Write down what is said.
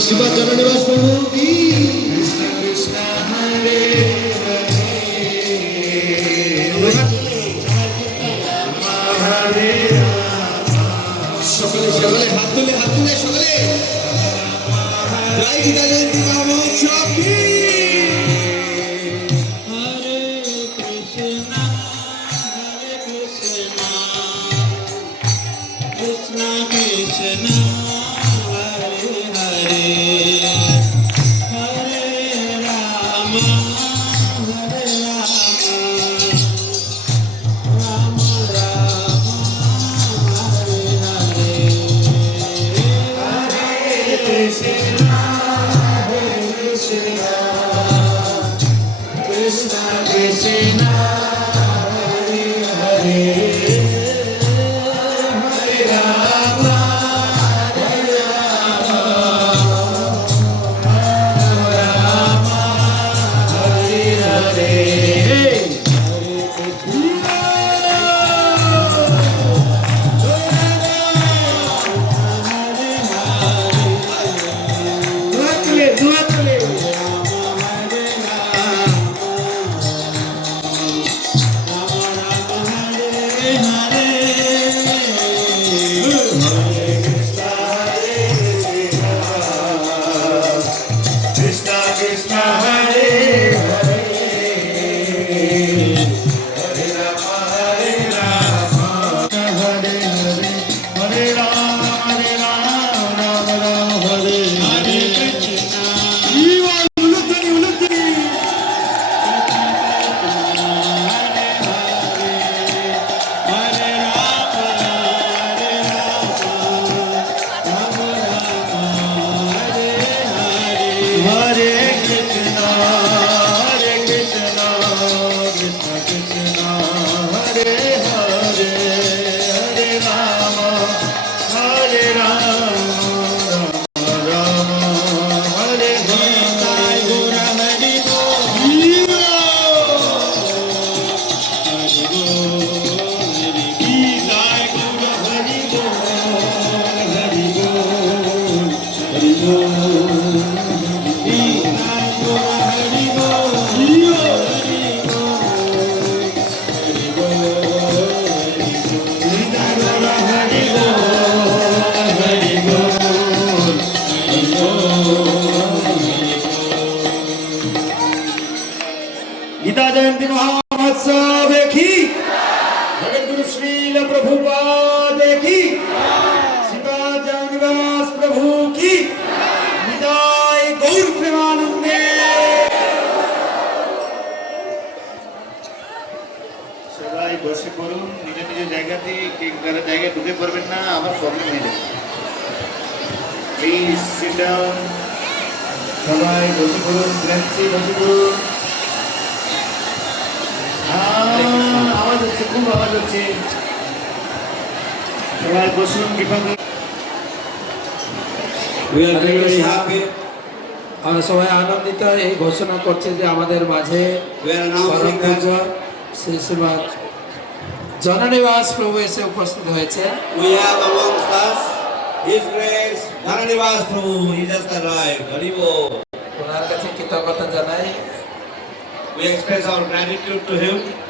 श्रीपाद जननिवास प्रभु की कृष्ण कृष्ण हरे हरे সকলে সকলে হাত তুলে সকলে জয় গীতা জয়ন্তী মহোৎসব কি हरे कृष्ण कृष्ण कृष्ण हरे हरे हरे राम हरे राम राम राम हरे हरे हरे कृष्ण कृष्ण कृष्ण हरे हरे हरे राम हरे राम राम हरे हरे कृष्ण कृष्ण हरे हरे हरे राम हरे राम हरे हरे हरे राम राम राम हरे हरे कृष्ण उलुद्धनि उलुद्धनि हरे हरे राम राम हरे हरे कृष्ण कृष्ण कृष्ण हरे हरे हरे राम राम हरे हरे गुण हरि बोल हरि बोल गीताय गुण हरि बोल हरि बोल हरि बोल गीताय गुण हरि बोल हरि बोल गीताय गुण हरि बोल हरि बोल गीता जयंती महोत्सव की जगत गुरु श्रील प्रभुपाद की श्रीपाद जननिवास प्रभु की निताय गौर प्रेमानंदे সবাই বসে পড়ুন নিজ নিজ জায়গাতে কেক কাটার জায়গায় ঢুকে পড়বেন না আবার প্রবলেম হয়ে যাবে প্লিজ সিট ডাউন সবাই বসে পড়ুন ফ্রেন্ডসি বসে পড়ুন আওয়াজ হচ্ছে খুব আওয়াজ হচ্ছে সবাই বসুন কৃপা করে We are very happy. আমরা সবাই আনন্দিত এই ঘোষণা করছে যে আমাদের মাঝে We are announcing that Shri শ্রীপাদ জননিবাস প্রভু এসে উপস্থিত হয়েছে we have amongst us His Grace Jananivas Prabhu. He just arrived. Haribo. ওনার কাছে কৃতজ্ঞতা জানাই We express our gratitude to him.